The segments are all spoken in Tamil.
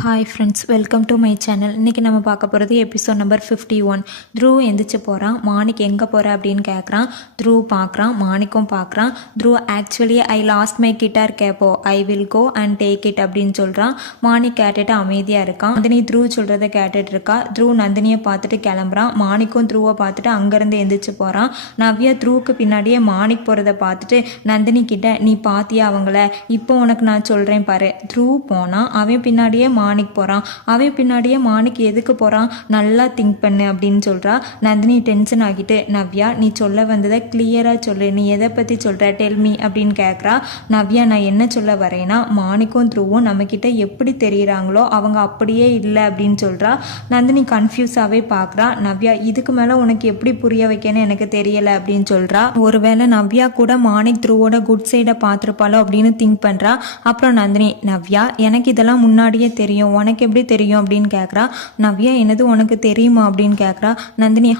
Hi friends, welcome to my channel. இன்றைக்கி நம்ம பார்க்க போகிறது எபிசோட் நம்பர் 51. த்ருவ் எந்திரிச்சு போகிறான். மாணிக் எங்கே போகிற அப்படின்னு கேட்குறான். த்ருவ் பார்க்குறான், மாணிக்கும் பார்க்குறான். Dhruv actually I lost my guitar capo, I will go and take it அப்படின்னு சொல்கிறான். மாணிக் கேட்டுட்டு அமைதியாக இருக்கான். நந்தினி த்ருவ் சொல்கிறத கேட்டுட்டு இருக்கா. த்ருவ் நந்தினியை பார்த்துட்டு கிளம்புறான். மாணிக்கும் த்ருவை பார்த்துட்டு அங்கேருந்து எந்திரிச்சு போகிறான். நவ்யா த்ருவுக்கு பின்னாடியே மாணிக் போகிறத பார்த்துட்டு நந்தினி கிட்ட, நீ பார்த்தியா அவங்கள, இப்போ உனக்கு நான் சொல்கிறேன் பாரு. த்ருவ் போனால் அவன் பின்னாடியே மாணிக் போகிறான். அவன் பின்னாடியே மாணிக் எதுக்கு போகிறான், நல்லா திங்க் பண்ணு அப்படின்னு சொல்கிறா. நந்தினி டென்ஷன் ஆகிட்டு, நவ்யா நீ சொல்ல வந்ததை கிளியராக சொல்லு, நீ எதை பற்றி சொல்கிற, டெல்மி அப்படின்னு கேட்குறா. நவ்யா நான் என்ன சொல்ல வரேன்னா, மாணிக்கும் த்ருவும் நம்மக்கிட்ட எப்படி தெரியுறாங்களோ அவங்க அப்படியே இல்லை அப்படின்னு சொல்கிறா. நந்தினி கன்ஃபியூஸாகவே பார்க்குறா. நவ்யா இதுக்கு மேலே உனக்கு எப்படி புரிய வைக்கன்னு எனக்கு தெரியலை அப்படின்னு சொல்கிறா. ஒருவேளை நவ்யா கூட மாணிக் த்ருவோட குட் சைடை பார்த்துருப்பாளோ அப்படின்னு திங்க் பண்ணுறா. அப்புறம் நந்தினி, நவ்யா எனக்கு இதெல்லாம் முன்னாடியே தெரியும், உனக்கு எப்படி தெரியும் அப்படின்னு கேட்குறா. நவ்யா என்னது உனக்கு தெரியுமா அப்படின்னு கேட்குறா. நந்தினி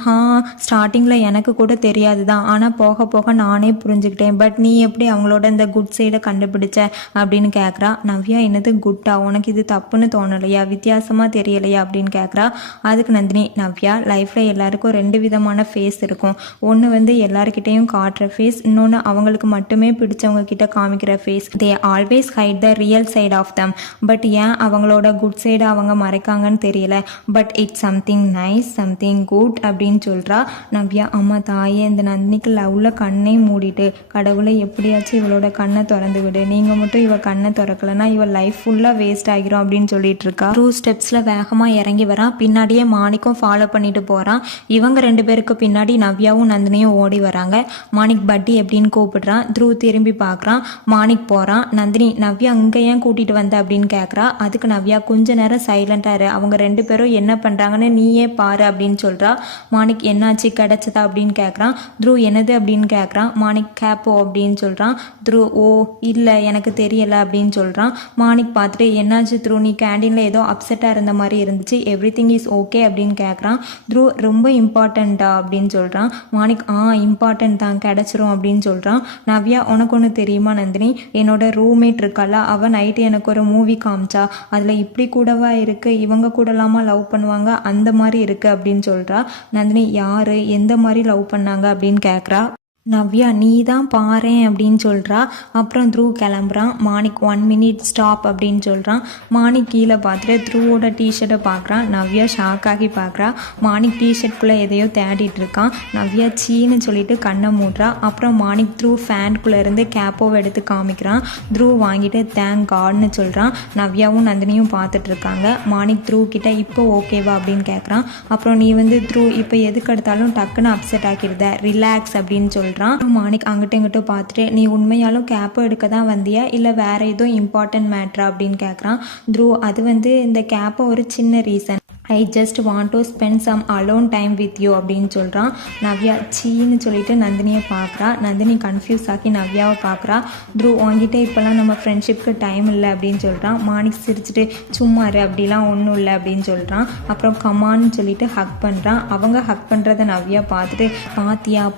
ஸ்டார்டிங்கில் எனக்கு கூட தெரியாது தான், ஆனால் போக போக நானே புரிஞ்சுக்கிட்டேன். பட் நீ எப்படி அவங்களோட இந்த குட் சைடை கண்டுபிடிச்ச அப்படின்னு கேட்குறா. நவ்யா என்னது குட்டா, உனக்கு இது தப்புன்னு தோணலையா, வித்தியாசமாக தெரியலையா அப்படின்னு கேட்குறா. அதுக்கு நந்தினி, நவ்யா லைஃப்பில் எல்லாருக்கும் ரெண்டு விதமான ஃபேஸ் இருக்கும். ஒன்று வந்து எல்லாருக்கிட்டையும் காட்டுற ஃபேஸ், இன்னொன்று அவங்களுக்கு மட்டுமே பிடிச்சவங்க கிட்ட காமிக்கிற face. They always hide the real side of them. But ஏன் அவங்களோட குட் சைடு அவங்க மறைக்காங்கன்னு தெரியல. But it's something nice, something good அப்படின்னு சொல்கிறா. நவ்யா, அம்மா தாயே, இந்த நந்தினிக்கு லவ்வில் கண்ணே மூடிட்டு, கடவுளை எப்படியாச்சும் இவளோட கண்ணை திறந்து விடு, நீங்கள் மட்டும் இவள் கண்ணை திறக்கலைன்னா இவள் லைஃப் ஃபுல்லாக வேஸ்ட் ஆகிரும் அப்படின்னு சொல்லிட்டு இருக்கா. 2 ஸ்டெப்ஸில் வேகமாக இறங்கி வரான். பின்னாடியே மாணிக்கும் ஃபாலோ பண்ணிட்டு போகிறான். இவங்க ரெண்டு பேருக்கு பின்னாடி நவ்யாவும் நந்தினியும் ஓடி வராங்க. மாணிக் பட்டி எப்படின்னு கூப்பிடுறான். த்ருவ் திரும்பி பார்க்குறான். மாணிக் போகிறான். நந்தினி, நவ்யா அங்கே ஏன் கூட்டிகிட்டு வந்த அப்படின்னு கேட்குறா. அதுக்கு நவ்யா, கொஞ்ச நேரம் சைலண்டாக இரு, அவங்க ரெண்டு பேரும் என்ன பண்ணுறாங்கன்னு நீயே பாரு அப்படின்னு சொல்கிறா. மாணிக், என்னாச்சு, கிடச்சதா அப்படின்னு கேட்குறான். த்ருவ் என்னது அப்படின்னு கேட்குறான். மாணிக், கேப்போ அப்படின்னு சொல்கிறான். த்ருவ், ஓ இல்லை எனக்கு தெரியலை அப்படின்னு சொல்கிறான். மாணிக் பார்த்துட்டு, என்னாச்சு த்ருவ், நீ கேண்டீனில் ஏதோ அப்செட்டாக இருந்த மாதிரி இருந்துச்சு, எவ்ரி திங் இஸ் ஓகே அப்படின்னு கேட்குறான். த்ருவ், ரொம்ப இம்பார்ட்டண்ட்டா அப்படின்னு சொல்கிறான். மாணிக், இம்பார்ட்டன்ட் தான், கிடச்சிரும் அப்படின்னு சொல்கிறான். நவ்யா, உனக்கு ஒன்று தெரியுமா நந்தினி, என்னோட ரூம்மேட் இருக்கால, அவள் நைட்டு எனக்கு ஒரு மூவி காமிச்சா, அதில் இப்படி கூடவா இருக்குது, இவங்க கூடலாமா லவ் பண்ணுவாங்க, அந்த மாதிரி இருக்குது அப்படின்னு சொல்கிறா. நந்தினி, யார், எந்த மாதிரி லவ் பண்ணாங்க அப்படின்னு கேட்குறா. நவ்யா, நீ தான் பாரேன் அப்படின்னு சொல்கிறா. அப்புறம் த்ருவ் கிளம்புறான். மாணிக், 1 minute ஸ்டாப் அப்படின்னு சொல்கிறான். மாணிக் கீழே பார்த்துட்டு த்ருவோட டிஷர்ட்டை பார்க்குறான். நவ்யா ஷாக் ஆகி பார்க்குறா. மாணிக் டிஷர்ட்குள்ளே எதையோ தேடிட்டு இருக்கான். நவ்யா சீன்னு சொல்லிட்டு கண்ணை மூடுறா. அப்புறம் மாணிக் த்ருவ் ஃபேன்குள்ளே இருந்து கேப்போவை எடுத்து காமிக்கிறான். த்ருவ் வாங்கிட்டு தேங்க் காட்னு சொல்கிறான். நவ்யாவும் நந்தினியும் பார்த்துட்டு இருக்காங்க. மாணிக் த்ருவ் கிட்ட, இப்போ ஓகேவா அப்படின்னு கேட்குறான். அப்புறம் நீ வந்து த்ருவ் இப்போ எதுக்கு எடுத்தாலும் டக்குன்னு அப்செட் ஆக்கிடுத, ரிலாக்ஸ் அப்படின்னு சொல்கிறான். மாணிக் அங்கிட்ட இங்கிட்ட பார்த்துட்டு, நீ உண்மையாலும் கேப்போ எடுக்க தான் வந்தியா இல்லை வேற ஏதோ இம்பார்ட்டன்ட் மேட்ரா அப்படின்னு கேட்குறான். த்ருவ், அது வந்து இந்த கேப்போ ஒரு சின்ன reason, I just want to spend some alone time with you அப்படின்னு சொல்கிறான். நவ்யா சீன்னு சொல்லிட்டு நந்தினியை பார்க்குறா. நந்தினி கன்ஃபியூஸ் ஆகி நவ்யாவை பார்க்குறா. த்ருவ், உங்ககிட்ட இப்போல்லாம் நம்ம ஃப்ரெண்ட்ஷிப்க்கு டைம் இல்லை அப்படின்னு சொல்கிறான். மாணிக் சிரிச்சுட்டு, சும்மாரு, அப்படிலாம் ஒன்றும் இல்லை அப்படின்னு சொல்கிறான். அப்புறம் கமான்னு சொல்லிட்டு ஹக் பண்ணுறான். அவங்க ஹக் பண்ணுறத நவ்யா பார்த்துட்டு,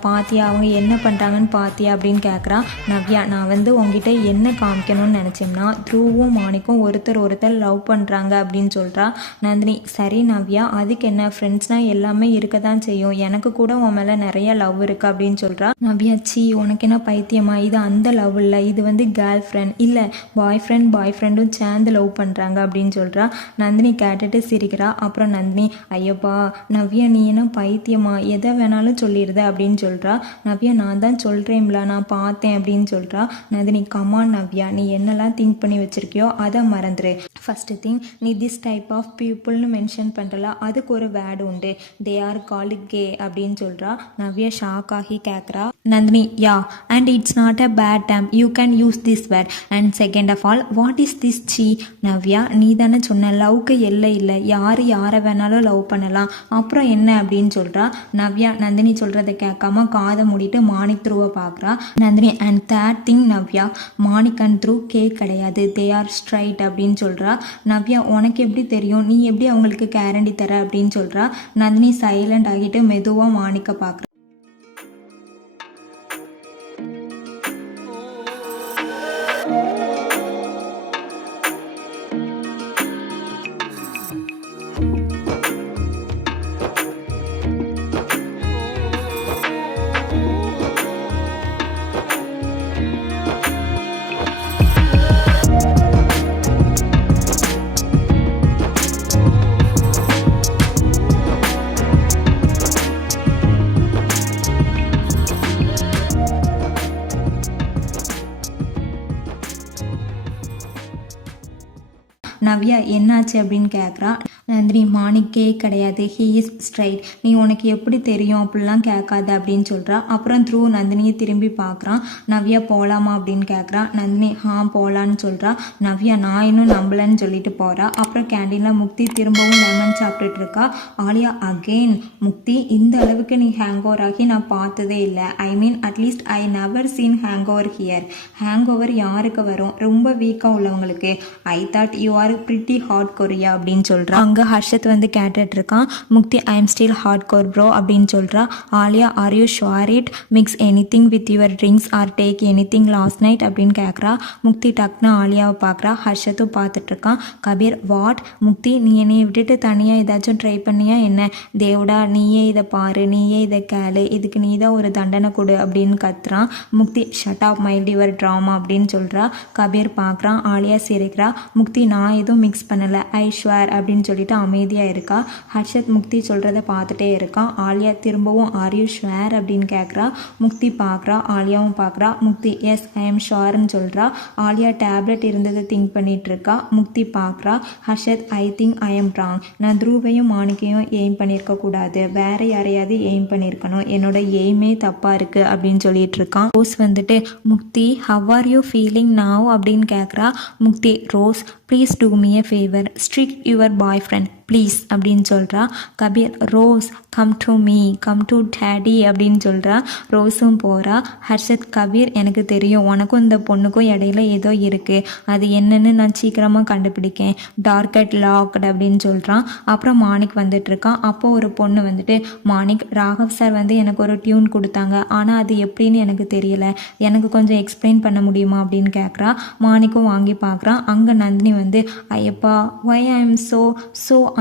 பாத்தியா அவங்க என்ன பண்ணுறாங்கன்னு பாத்தியா அப்படின்னு கேட்குறா. நவ்யா, நான் வந்து உங்ககிட்ட என்ன காமிக்கணும்னு நினச்சேன்னா, த்ருவும் மாணிக்கும் ஒருத்தர் லவ் பண்ணுறாங்க அப்படின்னு சொல்கிறா. நந்தினி, சரி நவ்யா, அதுக்கு என்ன, ஃப்ரெண்ட்ஸ்னால் எல்லாமே இருக்க தான் செய்யும், எனக்கு கூட உன் மேலே நிறைய லவ் இருக்குது அப்படின்னு சொல்கிறா. நவ்யா, உனக்கு என்ன பைத்தியமா, இது அந்த லவ் இல்லை, இது வந்து கேர்ள் ஃப்ரெண்ட் இல்லை, பாய் ஃப்ரெண்டும் சேர்ந்து லவ் பண்ணுறாங்க அப்படின்னு சொல்கிறா. நந்தினி கேட்டுட்டு சிரிக்கிறா. அப்புறம் நந்தினி, ஐயப்பா நவ்யா நீ என்ன பைத்தியமா, எதை வேணாலும் சொல்லிடுத அப்படின்னு சொல்கிறா. நவ்யா, நான் தான் சொல்கிறேன்ல, நான் பார்த்தேன் அப்படின்னு சொல்கிறா. நந்தினி, கமான் நவ்யா, நீ என்னெல்லாம் திங்க் பண்ணி வச்சுருக்கியோ அதை மறந்துடு. ஃபஸ்ட்டு திங், நீ திஸ் டைப் ஆஃப் பீப்புள்னு மென்ஷன் பண்ணுறல, அதுக்கு ஒரு வேர்டு உண்டு, தே ஆர் கால்டு கே அப்படின்னு சொல்கிறா. நவ்யா ஷாக் ஆகி கேட்குறா. Nandini, yeah and it's not a bad damn, you can use this word, and second of all what is this see. Navya, நீ தானே சொன்ன லவ்க்கு எல்லை இல்லை, யாரை வேணாலும் லவ் பண்ணலாம், அப்புறம் என்ன அப்படின்னு சொல்கிறா. நவ்யா நந்தினி சொல்கிறத கேட்காம காதை மூடிட்டு மாணிக் த்ருவை பார்க்குறா. Nandini, and third thing Navya, Manik and Dhruv கே கிடையாது, தே ஆர் ஸ்ட்ரைட் அப்படின்னு சொல்கிறா. நவ்யா, உனக்கு எப்படி தெரியும், நீ எப்படி அவங்களுக்கு கேரண்டி தர அப்படின்னு சொல்கிறா. நந்தினி சைலண்ட் ஆகிட்டு மெதுவாக மாணிக்க பார்க்குறா. நவ்யா என்னாச்சு அப்படின்னு கேட்குறா. நந்தினி மாணிக்கே கிடையாது, ஹீ இஸ் ஸ்ட்ரைட், நீ உனக்கு எப்படி தெரியும் அப்படிலாம் கேட்காத அப்படின்னு சொல்கிறா. அப்புறம் த்ரூ நந்தினியை திரும்பி பார்க்குறான். நவ்யா போகலாமா அப்படின்னு கேட்குறா. நந்தினி போகலான்னு சொல்கிறா. நவ்யா நான் இன்னும் நம்பலன்னு சொல்லிட்டு போகிறா. அப்புறம் கேண்டீனில் முக்தி திரும்பவும் லெமன் சாப்பிட்டுட்டு இருக்கா. ஆலியா அகெயின், முக்தி இந்த அளவுக்கு நீ ஹேங் ஓவர் ஆகி நான் பார்த்ததே இல்லை. I mean at least I never seen hangover here. Hangover யாருக்கு வரும்? ரொம்ப வீக்காக உள்ளவங்களுக்கு. I thought you are pretty hard கோரியா அப்படின்னு சொல்கிறா. அங்கே ஹர்ஷத் வந்து கேட்டுட்டு இருக்கான். Mukti I am still hardcore bro அப்படின்னு சொல்கிறா. Alia are you sure it? Mix anything with your drinks or take anything last night அப்படின்னு கேட்குறா. முக்தி டக்குன்னு ஆலியாவை பார்க்குறா. ஹர்ஷத்தும் பார்த்துட்டு இருக்கான். கபீர் வாட்? முக்தி நீ என்னையை விட்டுட்டு தனியாக ஏதாச்சும் ட்ரை பண்ணியா என்ன? தேவடா நீயே இதை பாரு, நீயே இதை கேளு, இதுக்கு நீ தான் ஒரு தண்டனை கொடு அப்படின்னு கத்துறான். Mukti shut up mind your drama அப்படின்னு சொல்கிறா. கபீர் பார்க்குறான். ஆலியா சிரிக்கிறா. முக்தி நான் எதுவும் மிக்ஸ் பண்ணலை, ஐ ஷுவர் அப்படின்னு சொல்லிட்டு அமைதியாக இருக்கா. ஹர்ஷத் முக்தி சொல்கிறத பார்த்துட்டே இருக்கான். ஆலியா திரும்பவும் ஆர் யூ ஷுவர் அப்படின்னு கேட்குறா. முக்தி பார்க்குறா. ஆலியாவும் பார்க்குறா. முக்தி எஸ் ஐ எம் ஷுவர்னு சொல்கிறா. ஆலியா டேப்லெட் இருந்ததை திங்க் பண்ணிட்டு இருக்கா. முக்தி பார்க்குறா. Harshad I think I am wrong, நான் த்ரூவையும் மாணிக்கையும் எய்ம் பண்ணியிருக்க கூடாது, வேற யாரையாவது எய்ம் பண்ணியிருக்கணும், என்னோட எய்மே தப்பாக இருக்குது அப்படின்னு சொல்லிட்டு இருக்கான். ரோஸ் வந்துட்டு முக்தி how are you feeling now அப்படின்னு கேட்குறா. முக்தி rose please do me a favour, ஸ்ட்ரிக் your bye friend please அப்படின்னு சொல்கிறா. Kabir rose come to me, come to daddy அப்படின்னு சொல்கிறா. ரோஸும் போகிறா. ஹர்ஷத் கபீர் எனக்கு தெரியும் உனக்கும் இந்த பொண்ணுக்கும் இடையில ஏதோ இருக்குது, அது என்னன்னு நான் சீக்கிரமாக கண்டுபிடிக்கேன், டார்கட் லாக்ட் அப்படின்னு சொல்கிறான். அப்புறம் மாணிக் வந்துட்டு இருக்கான். அப்போது ஒரு பொண்ணு வந்துட்டு மாணிக் ராகவ் சார் வந்து எனக்கு ஒரு டியூன் கொடுத்தாங்க, ஆனால் அது எப்படின்னு எனக்கு தெரியல, எனக்கு கொஞ்சம் எக்ஸ்பிளைன் பண்ண முடியுமா அப்படின்னு கேட்குறா. மாணிக்கும் வாங்கி பார்க்குறான். அங்கே நந்தினி வந்து ஐயப்பா வை I am so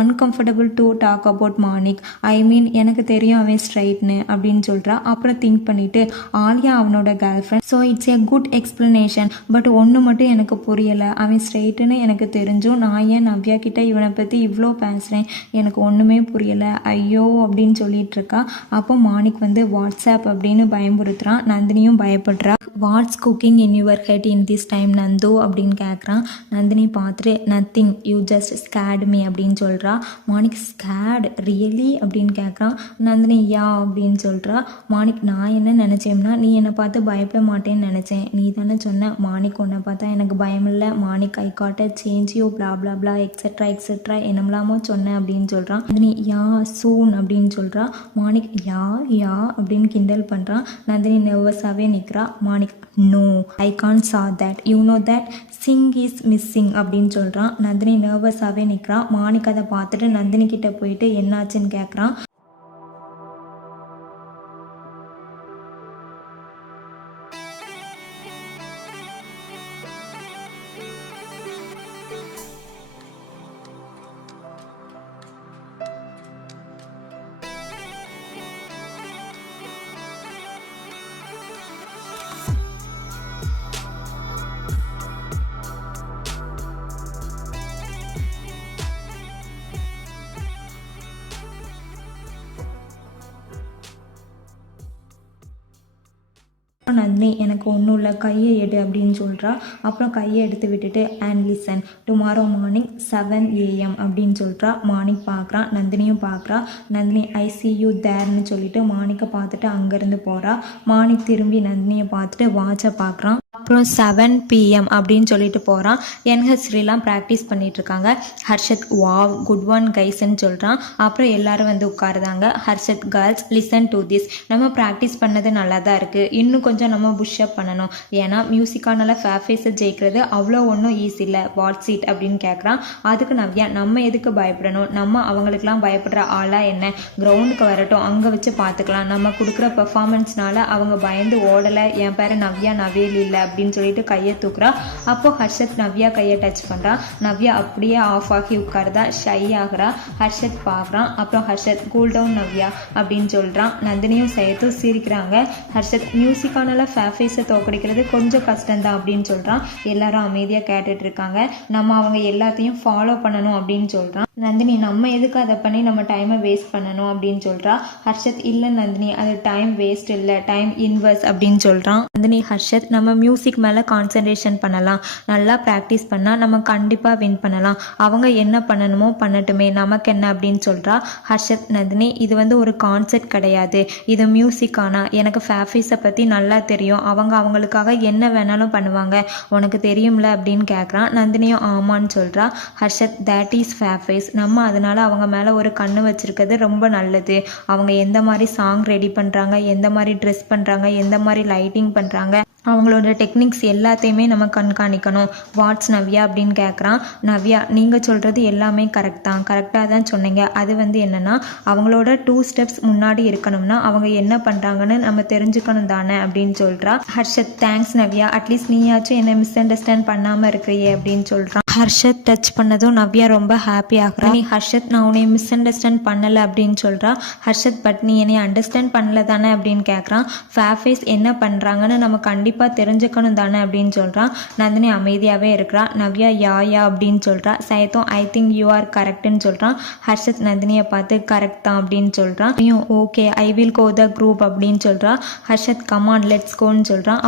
uncomfortable to talk about Manik, I mean எனக்கு தெரியும் அவன் ஸ்ட்ரைட்னு அப்படின்னு சொல்கிறா. அப்புறம் திங்க் பண்ணிவிட்டு ஆலியா அவனோட girl friend, so it's a good explanation, but ஒன்று மட்டும் எனக்கு புரியலை, அவன் ஸ்ட்ரைட்டுன்னு எனக்கு தெரிஞ்சும் நான் ஏன் நவ்யா கிட்ட இவனை பற்றி இவ்வளோ பேசுகிறேன், எனக்கு ஒன்றுமே புரியலை ஐயோ அப்படின்னு சொல்லிட்டு இருக்கா. அப்போ மாணிக் வந்து வாட்ஸ்அப் அப்படின்னு பயமுறுத்துறான். நந்தினியும் பயப்படுறா. What's cooking in your head in this time Nandu அப்படின்னு கேட்குறான். நந்தினி பார்த்துட்டு nothing you just scared me அப்படின்னு சொல்கிறா. மாணிக் ஸ்கேட் ரியலி அப்படின்னு கேட்குறான். நந்தினி யா அப்படின்னு சொல்கிறா. மாணிக் நான் என்ன நினச்சேன்னா நீ என்னை பார்த்து பயப்பட மாட்டேன்னு நினச்சேன், நீ தானே சொன்ன மாணிக் உன்னை பார்த்தா எனக்கு பயம் இல்லை, Manik I got a change you blah blah blah etcetera etcetera என்னமெல்லாமோ சொன்னேன் அப்படின்னு சொல்கிறான். நந்தினி யா சூன் அப்படின்னு சொல்கிறா. மாணிக் யா அப்படின்னு கிண்டல் பண்ணுறான். நந்தினி நர்வஸாகவே நிற்கிறா. Manik no I can't say that, you know that சிங் இஸ் மிஸ்ஸிங் அப்படின்னு சொல்கிறான். நந்தினி நர்வஸாகவே நிற்கிறான். மாணிக் அதை பார்த்துட்டு நந்தினி கிட்ட போயிட்டு என்னாச்சுன்னு கேட்குறான். நந்தினி எனக்கு ஒன்றும் இல்லை கையை எடு அப்படின்னு சொல்கிறா. அப்புறம் கையை எடுத்து விட்டுட்டு and listen tomorrow morning 7 AM அப்படின்னு சொல்கிறா. மார்னிங் பார்க்குறான். நந்தினியும் பார்க்குறா. நந்தினி ஐ சி யூ தேர்னு சொல்லிட்டு மார்னிக்கை பார்த்துட்டு அங்கேருந்து போகிறா. மார்னிக் திரும்பி நந்தினியை பார்த்துட்டு வாட்சை பார்க்குறான். அப்புறம் 7 PM அப்படின்னு சொல்லிட்டு போகிறான். என்ஹெச்ரிலாம் ப்ராக்டிஸ் பண்ணிகிட்ருக்காங்க. ஹர்ஷத் வாவ் குட் ஒன் கைஸ்ன்னு சொல்கிறான். அப்புறம் எல்லோரும் வந்து உட்காருதாங்க. Harshad girls listen to this, நம்ம ப்ராக்டிஸ் பண்ணது நல்லா தான் இருக்குது, இன்னும் கொஞ்சம் நம்ம புஷ்அப் பண்ணணும், ஏன்னா மியூசிக்கானால ஃபேஃபேஸை ஜெயிக்கிறது அவ்வளோ ஒன்றும் ஈஸி இல்லை, வாட்ஸ் இட் அப்படின்னு கேட்குறான். அதுக்கு நவ்யா நம்ம எதுக்கு பயப்படணும், நம்ம அவங்களுக்கெல்லாம் பயப்படுற ஆளா என்ன, கிரவுண்டுக்கு வரட்டும் அங்கே வச்சு பார்த்துக்கலாம், நம்ம கொடுக்குற பெர்ஃபார்மன்ஸ்னால அவங்க பயந்து ஓடலை, என் பேர் நவ்யா நவேல் இல்லை அப்படின்னு சொல்லிட்டு கையை தூக்குறா. அப்போ ஹர்ஷத் நவ்யா கையை டச் பண்ணுறா. நவ்யா அப்படியே ஆஃப் ஆகி உட்காருதா, ஷை ஆகுறா. ஹர்ஷத் பார்க்குறான். அப்புறம் ஹர்ஷத் கூல் டவுன் நவ்யா அப்படின்னு சொல்கிறான். நந்தினியும் சையத்தும் சிரிக்கிறாங்க. ஹர்ஷத் மியூசிக்கானால ஃபேஃபேஸை தோக்கடிக்கிறது கொஞ்சம் கஷ்டம்தான் அப்படின்னு சொல்கிறான். எல்லாரும் அமைதியாக கேட்டுட்டு இருக்காங்க. நம்ம அவங்க எல்லாத்தையும் ஃபாலோ பண்ணணும் அப்படின்னு சொல்கிறான். நந்தினி நம்ம எதுக்கு அதை பண்ணி நம்ம டைமை வேஸ்ட் பண்ணணும் அப்படின்னு சொல்கிறா. ஹர்ஷத் இல்லை நந்தினி அது டைம் வேஸ்ட் இல்லை, டைம் இன்வெர்ஸ் அப்படின்னு சொல்கிறான். நந்தினி ஹர்ஷத் நம்ம மியூசிக் மியூசிக் மேலே கான்சன்ட்ரேஷன் பண்ணலாம். நல்லா ப்ராக்டிஸ் பண்ணால் நம்ம கண்டிப்பாக வின் பண்ணலாம். அவங்க என்ன பண்ணணுமோ பண்ணட்டுமே, நமக்கு என்ன அப்படின்னு சொல்கிறா ஹர்ஷத். நந்தினி, இது வந்து ஒரு கான்செப்ட் கிடையாது, இது மியூசிக். ஆனால் எனக்கு ஃபேஃபேஸை பற்றி நல்லா தெரியும். அவங்க அவங்களுக்காக என்ன வேணாலும் பண்ணுவாங்க, உனக்கு தெரியும்ல அப்படின்னு கேட்குறான். நந்தினியும் ஆமான்னு சொல்கிறா. ஹர்ஷத், தேட் இஸ் ஃபேஃபேஸ். நம்ம அதனால் அவங்க மேலே ஒரு கண்ணு வச்சுருக்கிறது ரொம்ப நல்லது. அவங்க எந்த மாதிரி சாங் ரெடி பண்ணுறாங்க, எந்த மாதிரி ட்ரெஸ் பண்ணுறாங்க, எந்த மாதிரி லைட்டிங் பண்ணுறாங்க, அவங்களோட டெக்னிக்ஸ் எல்லாத்தையுமே நம்ம கண்காணிக்கணும். வாட்ஸ் நவ்யா அப்படின்னு கேட்குறான். நவ்யா, நீங்கள் சொல்கிறது எல்லாமே கரெக்டாக தான் சொன்னீங்க. அது வந்து என்னென்னா, அவங்களோட 2 ஸ்டெப்ஸ் முன்னாடி இருக்கணும்னா அவங்க என்ன பண்ணுறாங்கன்னு நம்ம தெரிஞ்சுக்கணும் தானே அப்படின்னு சொல்கிறா. ஹர்ஷத், தேங்க்ஸ் நவ்யா, அட்லீஸ்ட் நீயாச்சும் என்னை மிஸ் அண்டர்ஸ்டாண்ட் பண்ணாமல் இருக்கிறியே அப்படின்னு சொல்கிறான். ஹர்ஷத் டச் பண்ணதும் நவ்யா ரொம்ப ஹாப்பி ஆகுறா. நீ ஹர்ஷத், நான் உன்னை மிஸ் அண்டர்ஸ்டாண்ட் பண்ணலை அப்படின்னு சொல்கிறா. ஹர்ஷத், பட் நீ என்னை அண்டர்ஸ்டாண்ட் பண்ணல தானே அப்படின்னு கேட்குறான். ஃபேஃபேஸ் என்ன பண்ணுறாங்கன்னு நம்ம கண்டிப்பாக தெரிஞ்சுக்கணும் தானே அப்படின்னு சொல்கிறான். நந்தினி அமைதியாகவே இருக்கிறா. நவ்யா யா அப்படின்னு சொல்கிறா. சைத்தும் ஐ திங்க் யூ ஆர் கரெக்டுன்னு சொல்கிறான். ஹர்ஷத் நந்தினியை பார்த்து கரெக்ட் தான் அப்படின்னு சொல்கிறான். Okay, I will go the group அப்படின்னு சொல்கிறா. ஹர்ஷத், கமான் லெட்ஸ் கோன்னு சொல்கிறான்.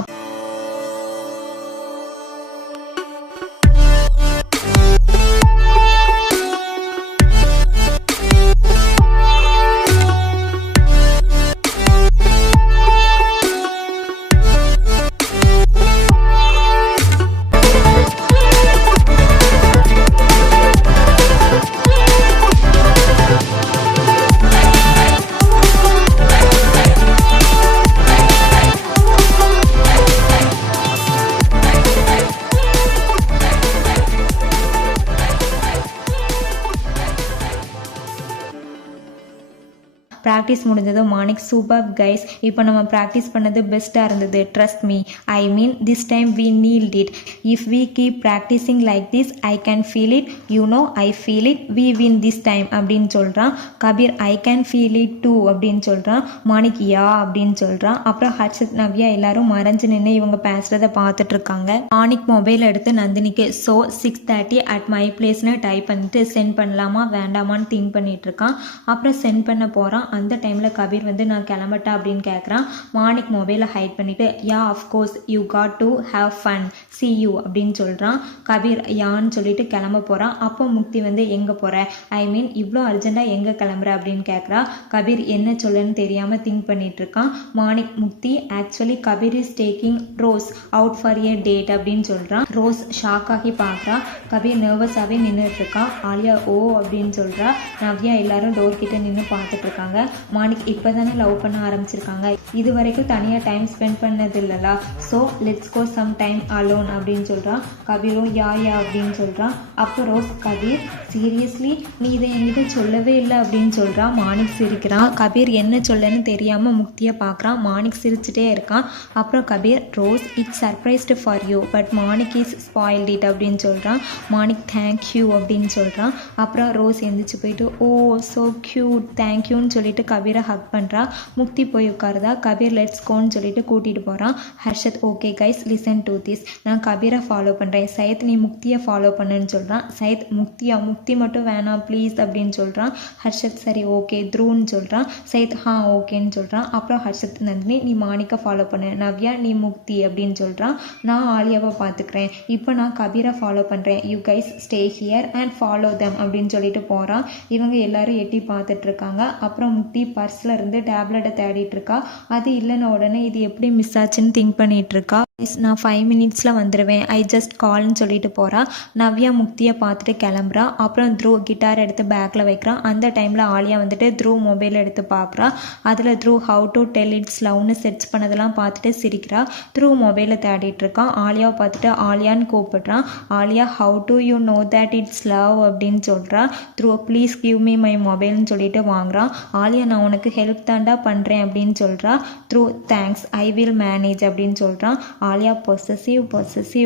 ப்ராக்டிஸ் முடிஞ்சதும் மார்னிங் சூப்பர் கைஸ், இப்போ நம்ம ப்ராக்டிஸ் பண்ணது பெஸ்ட்டாக இருந்தது, trust me, I mean this time we nailed it, if we keep practicing like this I can feel it, you know I feel it, we win this time அப்படின்னு சொல்கிறான். Kabir, I can feel it too அப்படின்னு சொல்கிறான். மாணிக், யா அப்படின்னு சொல்கிறான். அப்புறம் ஹர்ஷத் நவ்யா எல்லாரும் மறைஞ்சு நின்று இவங்க பேசுகிறத பார்த்துட்டு இருக்காங்க. மாணிக் மொபைல் எடுத்து நந்தினிக்கு 6:30 அட் மை பிளேஸ்னு டைப் பண்ணிட்டு சென்ட் பண்ணலாமா வேண்டாமான்னு திங்க் பண்ணிட்டு இருக்கான். அப்புறம் சென்ட் பண்ண போகிறான். அந்த டைமில் கபீர் வந்து நான் கிளம்பட்டா அப்படின்னு கேட்குறான். மாணிக் மொபைலை ஹைட் பண்ணிவிட்டு yeah of course you got to have fun see you அப்படின்னு சொல்கிறான். கபீர் யான்னு சொல்லிட்டு கிளம்ப போகிறான். அப்போ முக்தி வந்து எங்கே போகிற, ஐ மீன் இவ்வளோ அர்ஜென்ட்டாக எங்கே கிளம்புற அப்படின்னு கேட்குறா. கபீர் என்ன சொல்லுன்னு தெரியாமல் திங்க் பண்ணிட்டு இருக்கான். மாணிக், முக்தி actually Kabir is taking rose out for A date அப்படின்னு சொல்கிறான். ரோஸ் ஷாக் ஆகி பார்க்குறா. கபீர் நர்வஸாகவே நின்றுட்டு இருக்கான். ஆலியா ஓ அப்படின்னு சொல்கிறா. நவ்யா எல்லாரும் டோர் கிட்ட நின்று பார்த்துட்டு இருக்காங்க. மாணிக், இப்போ தானே லவ் பண்ண ஆரம்பிச்சிருக்காங்க, இது வரைக்கும் தனியாக டைம் ஸ்பெண்ட் பண்ணது இல்லைலா, so let's go some time alone அப்படின்னு சொல்கிறான். கபீரும் யா அப்படின்னு சொல்கிறான். அப்போ ரோஸ், கபீர் சீரியஸ்லி நீ இதை என்கிட்ட சொல்லவே இல்லை அப்படின்னு சொல்கிறான். மாணிக் சிரிக்கிறான். கபீர் என்ன சொல்லன்னு தெரியாமல் முக்தியை பார்க்குறான். மாணிக் சிரிச்சுட்டே இருக்கான். அப்புறம் Kabir, rose it's surprised for you but Manik is spoilt it அப்படின்னு சொல்கிறான். மாணிக் தேங்க்யூ அப்படின்னு சொல்கிறான். அப்புறம் ரோஸ் எந்திரிச்சு போயிட்டு ஓ ஸோ க்யூட் தேங்க்யூன்னு சொல்லிட்டு கபீரை ஹக் பண்ணுறா. முக்தி போய் உட்காருதா. கபீர் லெட்ஸ் கோன்னு சொல்லிட்டு கூட்டிகிட்டு போகிறான். Harshad, okay guys listen to this, நான் கபீரை ஃபாலோ பண்ணுறேன், சைத் நீ முக்தியை ஃபாலோ பண்ணுன்னு சொல்கிறான். சைத், முக்தி மட்டும் வேணாம் ப்ளீஸ் அப்படின்னு சொல்கிறான். ஹர்ஷத், சரி ஓகே த்ரூன்னு சொல்கிறான். சைத், ஓகேன்னு சொல்கிறான். அப்புறம் ஹர்ஷத், நந்தினி நீ மாணிக்கை ஃபாலோ பண்ணு, நவ்யா நீ முக்தி அப்படின்னு சொல்கிறான். நான் ஆலியாவை பார்த்துக்கிறேன், இப்போ நான் கபீரை ஃபாலோ பண்ணுறேன், you guys stay here and follow them அப்படின்னு சொல்லிட்டு போகிறான். இவங்க எல்லாரும் எட்டி பார்த்துட்டு இருக்காங்க. அப்புறம் முக்தி பர்ஸில் இருந்து டேப்லெட்டை தேடிட்டு இருக்கா. அது இல்லைன்னா உடனே இது எப்படி மிஸ் ஆச்சுன்னு திங்க் பண்ணிட்டு இருக்கா. நான் 5 மினிட்ஸில் வந்துடுவேன், ஐ ஜஸ்ட் கால்னு சொல்லிட்டு போகிறா. நவ்யா முக்தியை பார்த்துட்டு கிளம்புறா. அப்புறம் த்ரூ கிட்டார் எடுத்து பேக்கில் வைக்கிறான். அந்த டைமில் ஆலியா வந்துட்டு த்ரூ மொபைல் எடுத்து பார்க்குறா. அதில் Dhruv how to tell it's லவ்னு செர்ச் பண்ணதெல்லாம் பார்த்துட்டு சிரிக்கிறா. த்ரூ மொபைலை தேடிட்டு இருக்கான். ஆலியாவை பார்த்துட்டு ஆலியான்னு கூப்பிடுறான். Alia, how do you know that it's love அப்படின்னு சொல்கிறா. Dhruv please give me my மொபைல்னு சொல்லிட்டு வாங்குறான். ஆலியா, நான் உனக்கு ஹெல்ப் தாண்டா பண்ணுறேன் அப்படின்னு சொல்கிறா. Through thanks I will manage அப்படின்னு சொல்கிறான். ஆலியா பொசசிவ்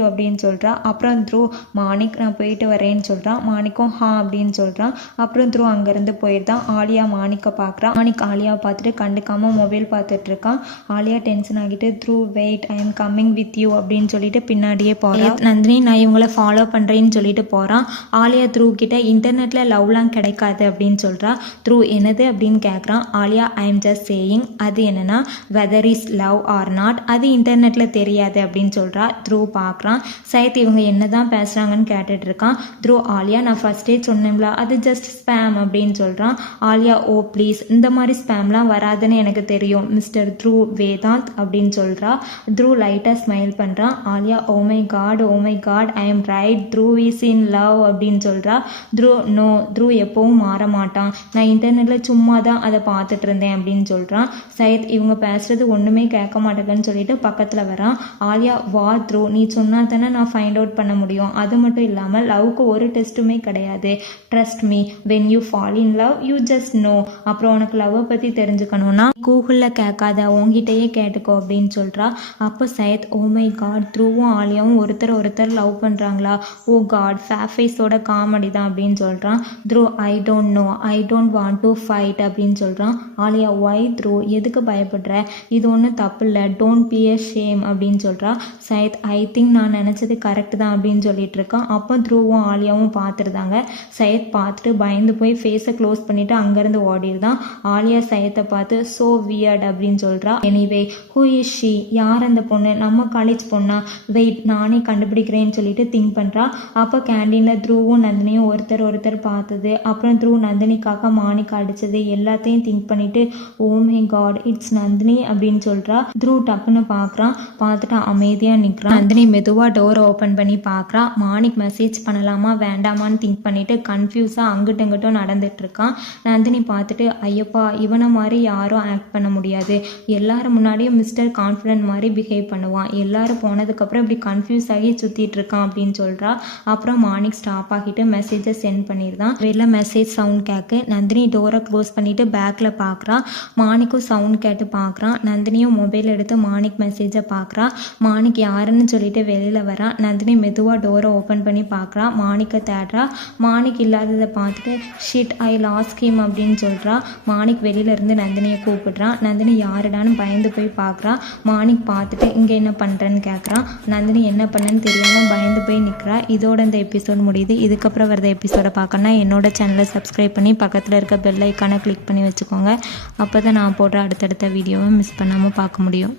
அப்படின்னு சொல்கிறா. அப்புறம் த்ரூ மாணிக் நான் போயிட்டு வரேன்னு சொல்கிறான். மாணிக்கும் அப்படின்னு சொல்கிறான். அப்புறம் த்ரூ அங்கேருந்து போயிடுதான். ஆலியா மாணிக்கை பார்க்குறான். மாணிக் ஆலியாவை பார்த்துட்டு கண்டுக்காமல் மொபைல் பார்த்துட்டு இருக்கான். ஆலியா டென்ஷன் ஆகிட்டு Dhruv wait I am coming with you அப்படின்னு சொல்லிட்டு பின்னாடியே போகிறான். நந்தினி நான் இவங்களை ஃபாலோ பண்ணுறேன்னு சொல்லிட்டு போகிறான். ஆலியா த்ரூ கிட்ட இன்டர்நெட்டில் லவ்லாம் கிடைக்காது அப்படின்னு சொல்கிறா. த்ரூ என்னது அப்படின்னு கேட்குறான். Alia I am just saying, அது என்னன்னா whether is love or not, அது இன்டர்நெட்டில் தெரியாது முடியாது அப்படின்னு சொல்கிறா. த்ரூ பார்க்குறான். சைத் இவங்க என்ன தான் பேசுகிறாங்கன்னு கேட்டுட்டு இருக்கான். த்ரூ ஆலியா நான் ஃபஸ்ட்டே சொன்னேன்ல அது ஜஸ்ட் ஸ்பேம் அப்படின்னு சொல்கிறான். ஆலியா ஓ ப்ளீஸ் இந்த மாதிரி ஸ்பேம்லாம் வராதுன்னு எனக்கு தெரியும் மிஸ்டர் த்ரூ வேதாந்த் அப்படின்னு சொல்கிறா. த்ரூ லைட்டாக ஸ்மைல் பண்ணுறான். Alia oh my God I am right Dhruv is in love அப்படின்னு சொல்கிறா. த்ரூ நோ த்ரூ எப்பவும் மாற மாட்டான், நான் இன்டர்நெட்டில் சும்மா தான் அதை பார்த்துட்டு இருந்தேன் அப்படின்னு சொல்கிறான். சைத் இவங்க பேசுறது ஒன்றுமே கேட்க மாட்டேங்கன்னு சொல்லிட்டு பக்கத்தில் வரான். ஆலியா வா த்ரூ நீ சொன்னா தானே நான் ஃபைண்ட் அவுட் பண்ண முடியும், அது மட்டும் இல்லாமல் லவ்க்கு ஒரு டெஸ்ட்டுமே கிடையாது, trust me when you fall in love you just know. அப்புறம் உனக்கு லவ்வை பற்றி தெரிஞ்சுக்கணும்னா கூகுளில் கேட்காத உங்ககிட்டயே கேட்டுக்கோ அப்படின்னு சொல்கிறா. அப்போ சைத் ஓ மை காட் த்ரூவும் ஆலியாவும் ஒருத்தர் லவ் பண்ணுறாங்களா, ஓ காட் ஃபேஃபேஸோட காமெடி தான் அப்படின்னு சொல்கிறான். Through I don't want to fight அப்படின்னு சொல்கிறான். ஆலியா ஒய் த்ரூ எதுக்கு பயப்படுற, இது ஒன்றும் தப்பு இல்லை, டோன்ட் பி எ ஷேம் அப்படின்னு சொல்கிறா. சைத் ஐ திங்க் நான் நினச்சது கரெக்ட் தான் அப்படின்னு சொல்லிட்டு இருக்கான். அப்போ த்ரூவும் ஆலியாவும் பார்த்துருந்தாங்க. சைத் பார்த்துட்டு பயந்து போய் ஃபேஸை க்ளோஸ் பண்ணிவிட்டு அங்கேருந்து ஓடிடுதான். ஆலியா சைத்தை பார்த்து ஸோ வியர்ட் அப்படின்னு சொல்கிறா. எனிவே ஹூ இஸ் ஷீ, யார் அந்த பொண்ணு, நம்ம காலேஜ் பொண்ணா, வெயிட் நானே கண்டுபிடிக்கிறேன்னு சொல்லிட்டு திங்க் பண்ணுறா. அப்போ கேண்டீனில் த்ரூவும் நந்தினியும் ஒருத்தர் பார்த்தது, அப்புறம் த்ரூ நந்தினிக்காக மானிக்கு அடித்தது எல்லாத்தையும் திங்க் பண்ணிட்டு oh my God it's Nandini அப்படின்னு சொல்கிறா. த்ரூ டக்குன்னு பார்க்குறான். பார்த்துட்டு அமைதியாக நிற்கிறான். நந்தினி மெதுவாக டோரை ஓப்பன் பண்ணி பார்க்குறா. மானிக் மெசேஜ் பண்ணலாமா வேண்டாமான்னு திங்க் பண்ணிட்டு கன்ஃபியூஸாக அங்கிட்டும் இங்கிட்டும் நடந்துட்டு இருக்கான். நந்தினி பார்த்துட்டு ஐயப்பா இவனை மாதிரி யாரும் ஆக்ட் பண்ண முடியாது, எல்லாரும் முன்னாடியும் மிஸ்டர் கான்ஃபிடென்ட் மாதிரி பிஹேவ் பண்ணுவான், எல்லாரும் போனதுக்கப்புறம் இப்படி கன்ஃபியூஸ் ஆகி சுற்றிட்டு இருக்கான் அப்படின்னு சொல்கிறா. அப்புறம் மானிக் ஸ்டாப் ஆகிட்டு மெசேஜை சென்ட் பண்ணிடுதான். வெளில மெசேஜ் சவுண்ட் கேட்கு. நந்தினி டோரை க்ளோஸ் பண்ணிட்டு பேக்கில் பார்க்குறா. மானிக்கும் சவுண்ட் கேட்டு பார்க்குறான். நந்தினியும் மொபைல் எடுத்து மானிக் மெசேஜை பார்க்குறா. மானிக் யாருன்னு சொல்லிட்டு வெளியில் வரான். நந்தினி மெதுவாக டோரை ஓப்பன் பண்ணி பார்க்குறா. மானிக்கை தேடுறா. மானிக் இல்லாததை பார்த்துட்டு ஷிட் ஐ லாஸ்ட் ஹிம் அப்படின்னு சொல்கிறா. மானிக் வெளியிலேருந்து நந்தினியை கூப்பிடுறான். நந்தினி யாருடான்னு பயந்து போய் பார்க்குறா. மானிக் பார்த்துட்டு இங்கே என்ன பண்ணுறேன்னு கேட்குறான். நந்தினி என்ன பண்ணன்னு தெரியாமல் பயந்து போய் நிற்கிறா. இதோட இந்த எபிசோட் முடியுது. இதுக்கப்புறம் வரத எபிசோடை பார்க்கணுன்னா என்னோட சேனலை சப்ஸ்கிரைப் பண்ணி பக்கத்தில் இருக்க பெல் ஐக்கானை கிளிக் பண்ணி வச்சுக்கோங்க. அப்போ தான் நான் போடுற அடுத்தடுத்த வீடியோவை மிஸ் பண்ணாமல் பார்க்க முடியும்.